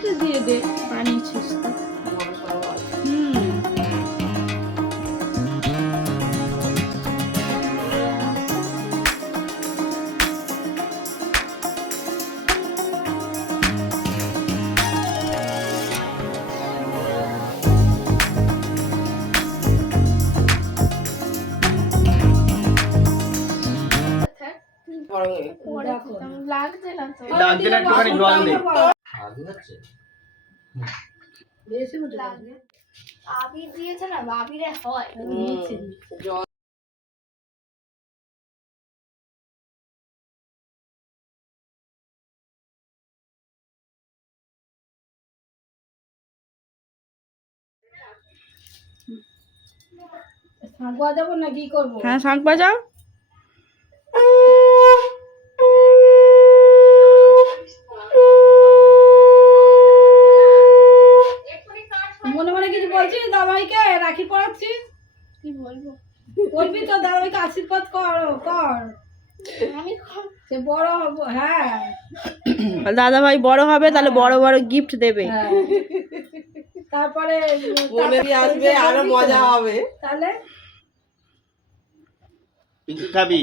কেটে দিয়ে দে, বানিয়েছিস তো। লাগছে না তো, লাগছে না, একটুখানি জল দে। আবির দিয়েছে না, আবিরে হয় জল শাঁখ বাজাবো না কি করবো? হ্যাঁ, শাঁখ বাজাও। মনে মনে কিছু বলছিস দাদাভাইকে? রাখি পড়াচ্ছিস? কি বলবো? বলবি তো দাদাভাইকে আশীর্বাদ কর কর। আমি সে বড় হবো। হ্যাঁ দাদা ভাই বড় হবে, তাহলে বড় বড় গিফট দেবে। হ্যাঁ। তারপরে মনে দিয়ে আসবে, আরো মজা হবে। তাহলে পিঙ্কি খাবি?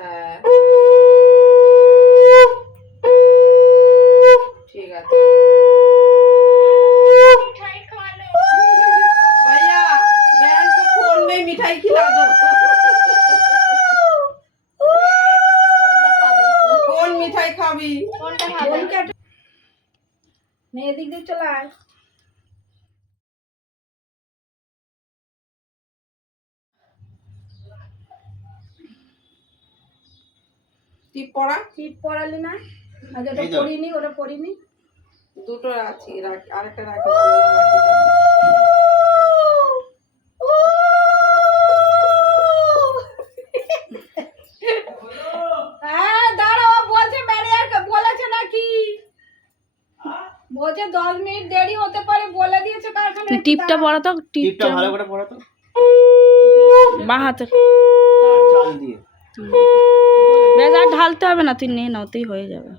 হ্যাঁ ঠিক আছে। भैया बहन को फोन में मिठाई खिला दो। कौन मिठाई खाबी? এদিক দিয়ে চলে আয়। টিপ পড়া টিপ পড়ালি না? আগে ওটা এই তো। পড়িনি, ওটা পড়িনি। দুটো রাখি, আরেকটা রাখি, বানানো রাখিটা। হ্যাঁ দাঁড়াও, বলছে ম্যানেজার বলেছে নাকি, বলছে 10 মিনিট দেরি হতে পারে, বলে দিয়েছে কারখানায়। টিপটা পড়া তো, টিপটা টিপটা ভালো করে পড়া তো, বাঁ হাতে। চাল দিয়ে। বেশ, আর ঢালতে হবে না, তুই নিয়ে নাওতেই হয়ে যাবে।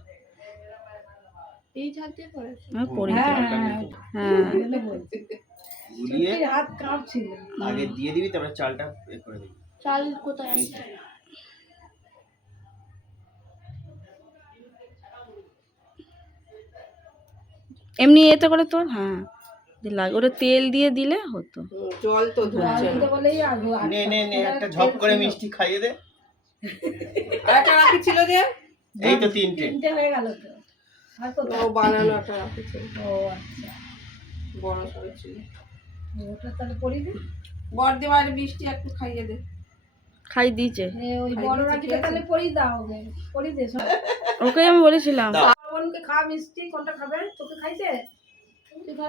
এই ছাড়তে করেছে। আমি পড়ি তো। হ্যাঁ হ্যাঁ, গুলিয়ে সত্যি হাত কাঁপছিল। আগে দিয়ে দিবি, তারপরে চালটা এ করে দিবি। চাল কোথায় আছে? এমনি এতে করে তোর, হ্যাঁ লাগে, ওটা তেল দিয়ে দিলে হতো। জল তো ধরছে দিতে বলেই আগু নে নে নে, একটা ঝপ করে মিষ্টি খাইয়ে দে। আরেকটা রাখি ছিল যে, এই তো তিনটে। তিনটে হয়ে গেল তো। আর কত? ও বানানো একটা রাখি ছিল, ও আচ্ছা, বড় সড়ো ছিল। ওটা তাহলে পড়ি দে। বড়দি বাড়ি মিষ্টি একটু খাইয়ে দে। খাই দিয়েছে ওই বড় রাখিটা তাহলে পড়ি দাও, পড়ি দে সব। ওকে আমি বলেছিলাম। বোনকে খা মিষ্টি, কোনটা খাবে? তোকে খাইছে? তুই খা।